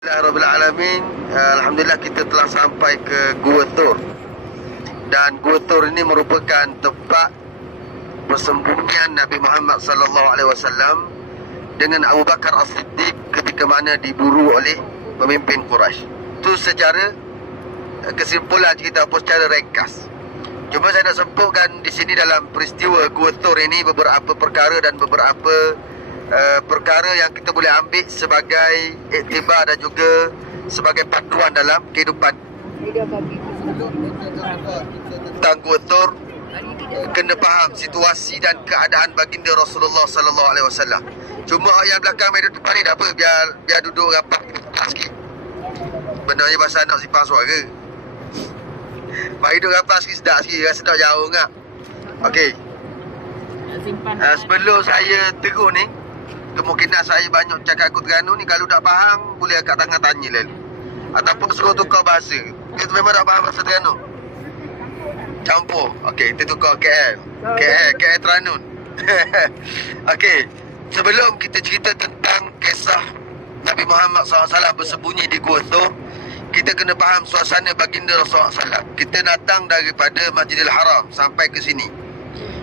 Alhamdulillahirrahmanirrahim. Alhamdulillah kita telah sampai ke Gua Tur. Dan Gua Tur ini merupakan tempat persembunyian Nabi Muhammad sallallahu alaihi wasallam dengan Abu Bakar As-Siddiq ketika mana diburu oleh pemimpin Quraisy. Itu secara kesimpulan cerita apa secara ringkas. Cuma saya nak sebutkan di sini dalam peristiwa Gua Tur ini beberapa perkara dan beberapa perkara yang kita boleh ambil sebagai iktibar dan juga sebagai panduan dalam kehidupan. Tentang Gua Tur, kena faham situasi dan keadaan baginda Rasulullah sallallahu alaihi wasallam. Cuma yang belakang meja depan ni tak apa, biar duduk rapat sikit. Benarnya bahasa nak simpan suara. Mari duduk rapat sikit, sedap sikit, rasa sedap jauh ngak. Okey. Sebelum saya terus ni, kemungkinan saya banyak cakap aku Terengganu ni, kalau tak faham boleh angkat tangan tanya lalu. Ataupun suruh tukar bahasa. Kita memang tak faham bahasa Terengganu. Campur. Okey, kita tukar KL Terengganu. Okey. Sebelum kita cerita tentang kisah Nabi Muhammad SAW bersembunyi di Gua Tur, kita kena faham suasana baginda Rasulullah SAW. Kita datang daripada Masjidil Haram sampai ke sini.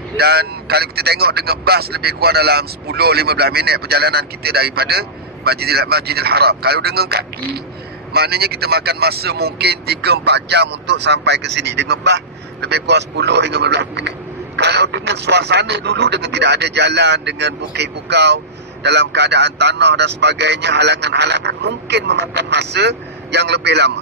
Dan kalau kita tengok dengan bas lebih kurang dalam 10-15 minit perjalanan kita daripada Masjidil Haram. Kalau dengan kaki, maknanya kita makan masa mungkin 3-4 jam untuk sampai ke sini. Dengan bas lebih kurang 10 hingga 15 minit. Kalau dengan suasana dulu, dengan tidak ada jalan, dengan bukit bukau, dalam keadaan tanah dan sebagainya, halangan-halangan, mungkin memakan masa yang lebih lama.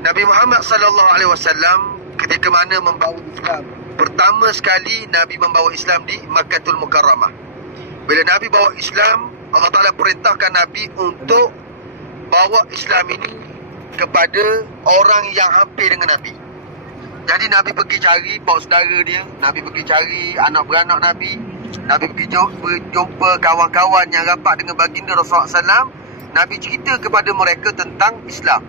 Nabi Muhammad SAW ketika mana membawa Islam, pertama sekali Nabi membawa Islam di Makkahul Mukarramah. Bila Nabi bawa Islam, Allah Ta'ala perintahkan Nabi untuk bawa Islam ini kepada orang yang hampir dengan Nabi. Jadi Nabi pergi cari bawa saudara dia, Nabi pergi cari anak beranak Nabi, Nabi pergi jumpa kawan-kawan yang rapat dengan baginda Rasulullah SAW. Nabi cerita kepada mereka tentang Islam.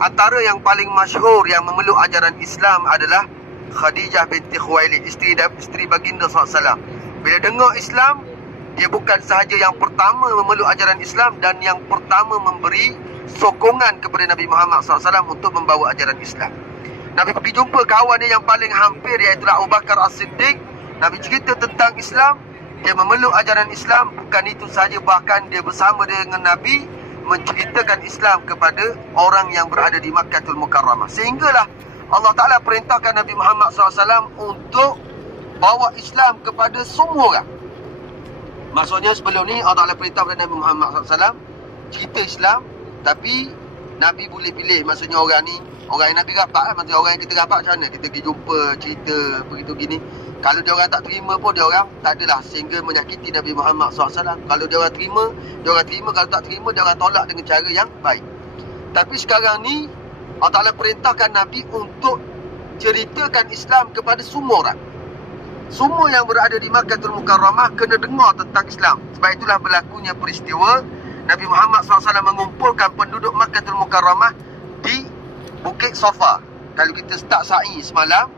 Antara yang paling masyhur yang memeluk ajaran Islam adalah Khadijah binti Khuwailid, isteri baginda SAW. Bila dengar Islam, dia bukan sahaja yang pertama memeluk ajaran Islam dan yang pertama memberi sokongan kepada Nabi Muhammad SAW untuk membawa ajaran Islam. Nabi pergi jumpa kawan dia yang paling hampir, iaitu Abu Bakar As-Siddiq. Nabi cerita tentang Islam. Dia memeluk ajaran Islam. Bukan itu sahaja, bahkan dia bersama dengan Nabi menceritakan Islam kepada orang yang berada di Makkahul Mukarramah. Sehinggalah Allah Ta'ala perintahkan Nabi Muhammad SAW untuk bawa Islam kepada semua orang. Maksudnya sebelum ni Allah Ta'ala perintahkan Nabi Muhammad SAW cerita Islam, tapi Nabi boleh pilih. Maksudnya orang ni, orang yang Nabi rapat lah. Maksudnya orang yang kita rapat macam mana? Kita pergi jumpa, cerita, begitu gini. Kalau dia orang tak terima pun, dia orang tak adalah sehingga menyakiti Nabi Muhammad SAW. Kalau dia orang terima, dia orang terima. Kalau tak terima, dia orang tolak dengan cara yang baik. Tapi sekarang ni Allah Ta'ala perintahkan Nabi untuk ceritakan Islam kepada semua orang. Semua yang berada di Makkahul Mukarramah kena dengar tentang Islam. Sebab itulah berlakunya peristiwa Nabi Muhammad SAW mengumpulkan penduduk Makkahul Mukarramah di Bukit Safa. Kalau kita start sa'i semalam,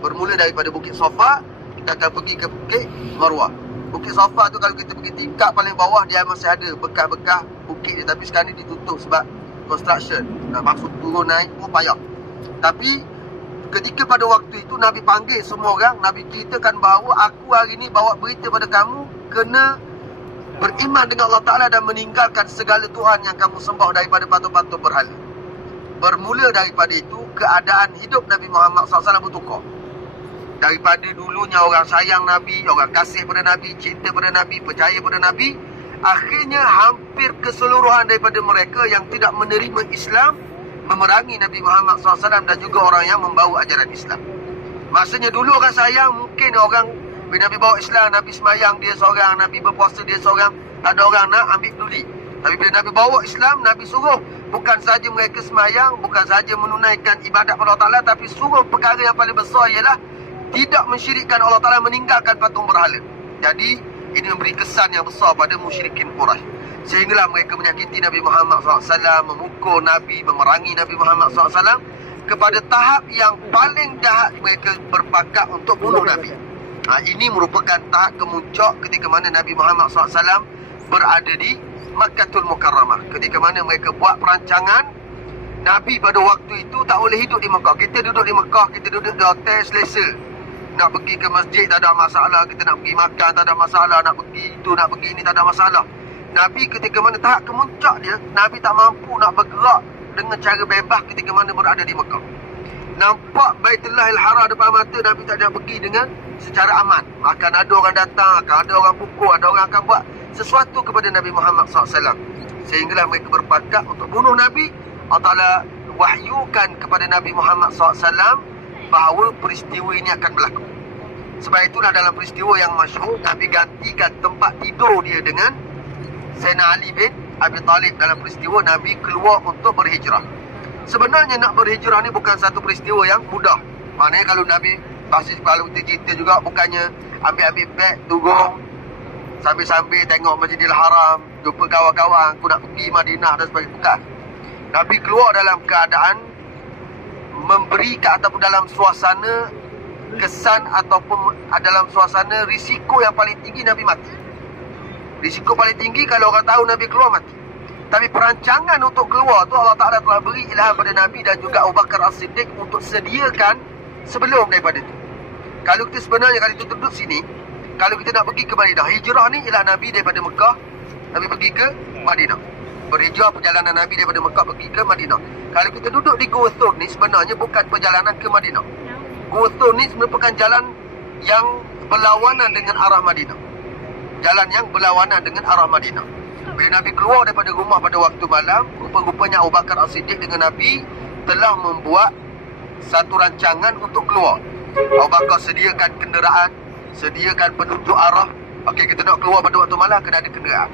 bermula daripada Bukit Safa, kita akan pergi ke Bukit Marwah. Bukit Safa tu kalau kita pergi tingkat paling bawah, dia masih ada bekas-bekas bukit dia. Tapi sekarang ni ditutup sebab construction. Maksud turun naik pun payah. Tapi ketika pada waktu itu Nabi panggil semua orang, Nabi ceritakan bahawa aku hari ni bawa berita pada kamu, kena beriman dengan Allah Ta'ala dan meninggalkan segala Tuhan yang kamu sembah daripada patung-patung berhala. Bermula daripada itu, keadaan hidup Nabi Muhammad SAW bertukar. Daripada dulunya orang sayang Nabi, orang kasih pada Nabi, cinta pada Nabi, percaya pada Nabi, akhirnya hampir keseluruhan daripada mereka yang tidak menerima Islam memerangi Nabi Muhammad SAW dan juga orang yang membawa ajaran Islam. Maksudnya dulu orang sayang, mungkin orang bila Nabi bawa Islam, Nabi semayang dia seorang, Nabi berpuasa dia seorang, tak ada orang nak ambil peduli. Tapi bila Nabi bawa Islam, Nabi suruh bukan sahaja mereka semayang, bukan sahaja menunaikan ibadat pada Allah Ta'ala, tapi suruh perkara yang paling besar ialah tidak mensyirikkan Allah Ta'ala, meninggalkan patung berhala. Jadi ini memberi kesan yang besar pada musyrikin Quraisy. Sehinggalah mereka menyakiti Nabi Muhammad SAW, memukul Nabi, memerangi Nabi Muhammad SAW, kepada tahap yang paling jahat mereka berpakat untuk bunuh Nabi. Ini merupakan tahap kemuncak ketika mana Nabi Muhammad SAW berada di Makkatul Mukarramah. Ketika mana mereka buat perancangan, Nabi pada waktu itu tak boleh hidup di Mekah. Kita duduk di Mekah, kita duduk di hotel selesa. Nak pergi ke masjid tak ada masalah, kita nak pergi makan tak ada masalah, nak pergi itu, nak pergi ini tak ada masalah. Nabi ketika mana tahap kemuncak dia, Nabi tak mampu nak bergerak dengan cara bebas ketika mana berada di Mekah. Nampak Baitullahil Haram depan mata, Nabi tak ada pergi dengan secara aman. Akan ada orang datang, akan ada orang pukul, ada orang akan buat sesuatu kepada Nabi Muhammad SAW. Sehinggalah mereka berpakat untuk bunuh Nabi. Allah Ta'ala wahyukan kepada Nabi Muhammad SAW bahawa peristiwa ini akan berlaku. Sebab itulah dalam peristiwa yang masyhur, Nabi gantikan tempat tidur dia dengan Sayyidina Ali bin Abi Talib. Dalam peristiwa Nabi keluar untuk berhijrah. Sebenarnya nak berhijrah ni bukan satu peristiwa yang mudah. Maknanya kalau Nabi, kalau kita cerita juga, bukannya ambil beg, tugong, sambil-sambil tengok Masjidil Haram, jumpa kawan-kawan, aku nak pergi Madinah dan sebagainya. Bukan. Nabi keluar dalam keadaan memberi ataupun dalam suasana kesan ataupun dalam suasana risiko yang paling tinggi Nabi mati. Risiko paling tinggi kalau orang tahu Nabi keluar mati. Tapi perancangan untuk keluar tu Allah Ta'ala telah beri ilham pada Nabi dan juga Abu Bakar As-Siddiq untuk sediakan sebelum daripada itu. Kalau kita sebenarnya, kalau kita duduk sini, kalau kita nak pergi ke Madinah, hijrah ni ialah Nabi daripada Mekah, Nabi pergi ke Madinah. Berhijrah perjalanan Nabi daripada Mekah pergi ke Madinah. Kalau kita duduk di Gua Thur ni, sebenarnya bukan perjalanan ke Madinah. Gua Thur ni merupakan jalan yang berlawanan dengan arah Madinah. Jalan yang berlawanan dengan arah Madinah. Bila Nabi keluar daripada rumah pada waktu malam, rupa-rupanya Abu Bakar As-Siddiq dengan Nabi telah membuat satu rancangan untuk keluar. Abu Bakar sediakan kenderaan, sediakan penunjuk arah. Okey, kita nak keluar pada waktu malam, kena ada kenderaan.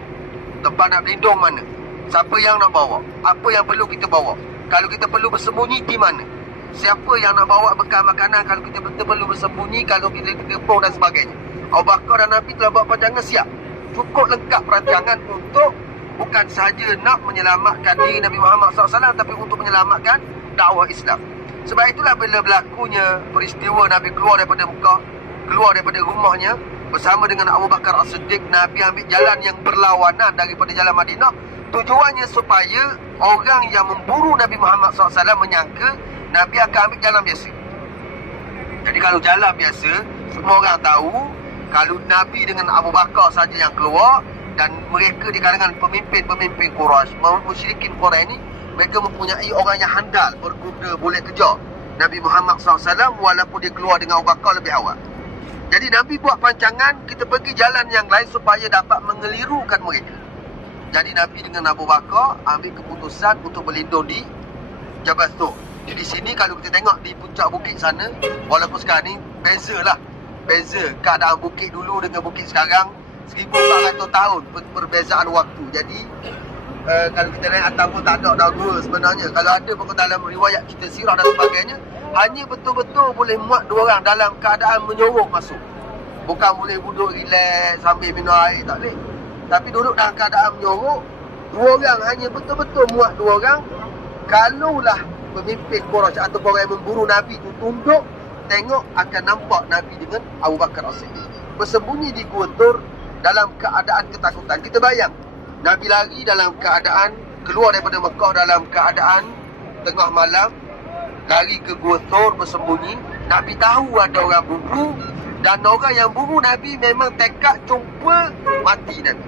Tempat nak berlindung mana? Siapa yang nak bawa? Apa yang perlu kita bawa? Kalau kita perlu bersembunyi di mana? Siapa yang nak bawa bekal makanan kalau kita betul perlu bersembunyi, kalau kita tepung dan sebagainya. Abu Bakar dan Nabi telah buat perancangan siap. Cukup lengkap perancangan untuk bukan sahaja nak menyelamatkan diri Nabi Muhammad SAW, tapi untuk menyelamatkan dakwah Islam. Sebab itulah bila berlakunya peristiwa Nabi keluar daripada Mekah, keluar daripada rumahnya bersama dengan Abu Bakar As-Siddiq, Nabi ambil jalan yang berlawanan daripada jalan Madinah. Tujuannya supaya orang yang memburu Nabi Muhammad SAW menyangka Nabi akan ambil jalan biasa. Jadi kalau jalan biasa, semua orang tahu kalau Nabi dengan Abu Bakar saja yang keluar, dan mereka di kalangan pemimpin-pemimpin Quraisy, musyrikin Quraisy ini, mereka mempunyai orang yang handal, berkuda, boleh kejar Nabi Muhammad SAW walaupun dia keluar dengan Abu Bakar lebih awal. Jadi Nabi buat pancangan, kita pergi jalan yang lain supaya dapat mengelirukan mereka. Jadi Nabi dengan Abu Bakar ambil keputusan untuk berlindung di Jabal Thur. Jadi sini kalau kita tengok di puncak bukit sana, walaupun sekarang ni beza keadaan bukit dulu dengan bukit sekarang 1400 tahun perbezaan waktu. Jadi kalau kita naik atas pun tak ada gua sebenarnya. Kalau ada pun dalam riwayat kita sirah dan sebagainya, hanya betul-betul boleh muat dua orang dalam keadaan menyorok masuk. Bukan boleh duduk relax sambil minum air, tak boleh. Tapi duduk dalam keadaan menyorok, dua orang, hanya betul-betul muat dua orang. Kalaulah pemimpin Quraisy atau orang yang memburu Nabi itu tunduk, tengok akan nampak Nabi dengan Abu Bakar As-Siddiq bersembunyi di Gua Thur dalam keadaan ketakutan. Kita bayang Nabi lari dalam keadaan keluar daripada Mekah dalam keadaan tengah malam, lari ke Gua Thur bersembunyi. Nabi tahu ada orang buru, dan orang yang buru Nabi memang tekad jumpa mati Nabi,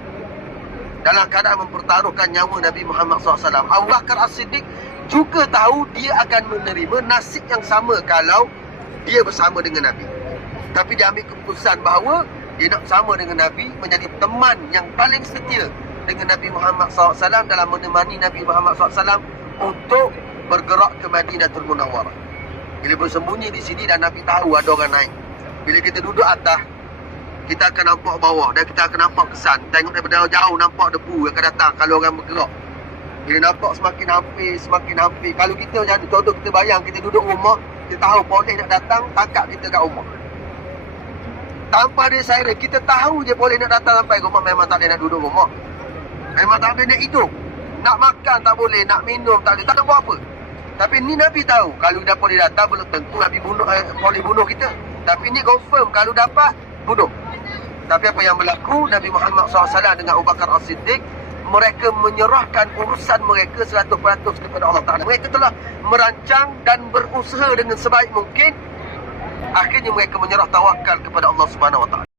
dalam keadaan mempertaruhkan nyawa Nabi Muhammad SAW. Abu Bakar As-Siddiq juga tahu dia akan menerima nasib yang sama kalau dia bersama dengan Nabi. Tapi dia ambil keputusan bahawa dia nak sama dengan Nabi, menjadi teman yang paling setia dengan Nabi Muhammad SAW dalam menemani Nabi Muhammad SAW untuk bergerak ke Madinatul Munawwarah. Bila bersembunyi di sini dan Nabi tahu ada orang naik. Bila kita duduk atas, kita akan nampak bawah dan kita akan nampak kesan. Tengok daripada jauh nampak debu yang akan datang kalau orang bergerak. Bila nampak semakin hampir. Kalau kita macam contoh, kita bayang kita duduk rumah, kita tahu polis nak datang tangkap kita kat rumah. Tanpa ada siren, kita tahu je polis nak datang sampai rumah, memang tak boleh nak duduk rumah. Memang tak boleh nak hidup. Nak makan tak boleh, nak minum tak boleh, tak nak buat apa. Tapi ni Nabi tahu, kalau dah polis datang belum tentu Nabi polis bunuh kita. Tapi ni confirm kalau dapat bunuh. Tapi apa yang berlaku, Nabi Muhammad SAW dengan Abu Bakar As-Siddiq, mereka menyerahkan urusan mereka 100% kepada Allah Ta'ala. Mereka telah merancang dan berusaha dengan sebaik mungkin. Akhirnya mereka menyerah tawakal kepada Allah Subhanahu Wa Ta'ala.